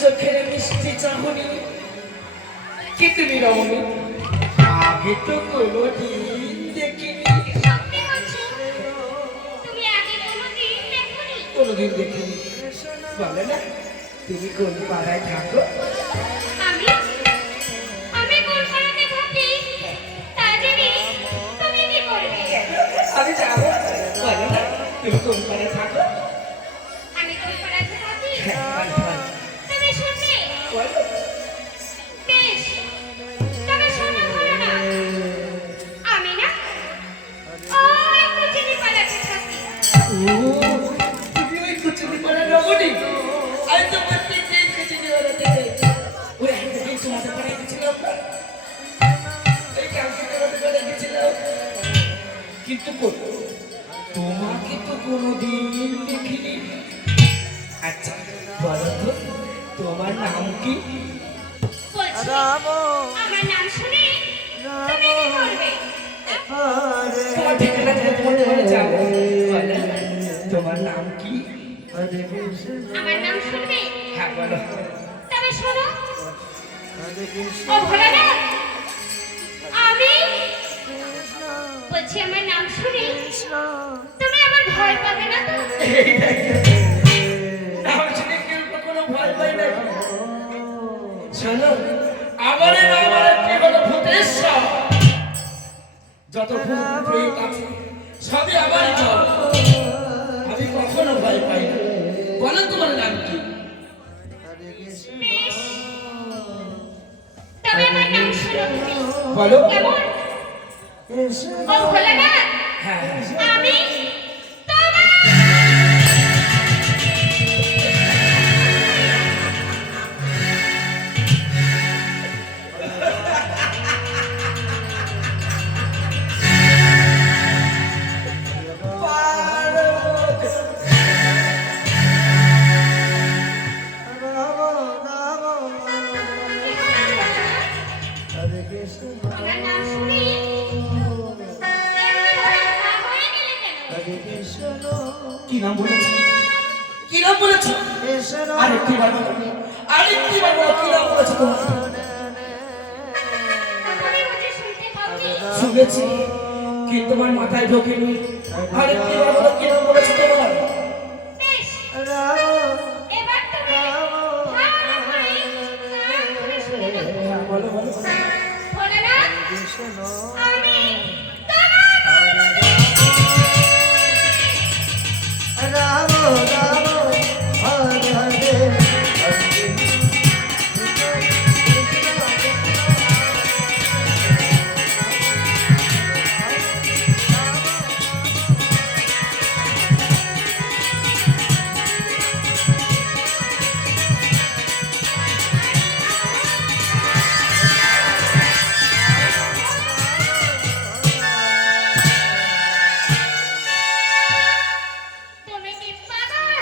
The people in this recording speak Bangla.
চোখের মিষ্টি চাহনি কি তুমি রমণী আগে তো কোনোদিন দেখিনি। কোনোদিন দেখিনি বলে না তুমি কোন পাড়ায় থাকো? আমি যাবো বলে না তুমি কোন পাড়ায় থাকো? কিন্তু তোমাকে তো কোনোদিন দেখিনি। আচ্ছা বলো তো তোমার নাম কি? আমার নাম শুনে তুমি কি করবে? তোমার নাম কি? আমার নাম শুনবে? হ্যাঁ বলো। তবে শোনো ও ভোলানাথ, আমি বলছি আমার নাম শুনে তুমি আমার ভয় পাবে না তো? নাম শুনে কেউ কখনো ভয় পায় না। শোনো আমার নাম আরেকটি হলো ভূতেশ্বর। যত ভূত প্রেত আছে সবই আমারই দল, আমি কখনো ভয় পাই না। বলো তোমার নাম কি? তবে আমার নাম শুনো তুমি। বলো। কেমন? ও ভোলানাথ, হ্যাঁ আমি কি নাম বলেছো? কি নাম বলেছো? আরেকটি বার বলো, আরেকটি বার বলো কি নাম বলেছো তোমার? শুনেছি কিন্তু আমার মাথায় ঢোকেনি। আরেকটি বার বলো কি নাম বলেছো তোমার? বলো বলো।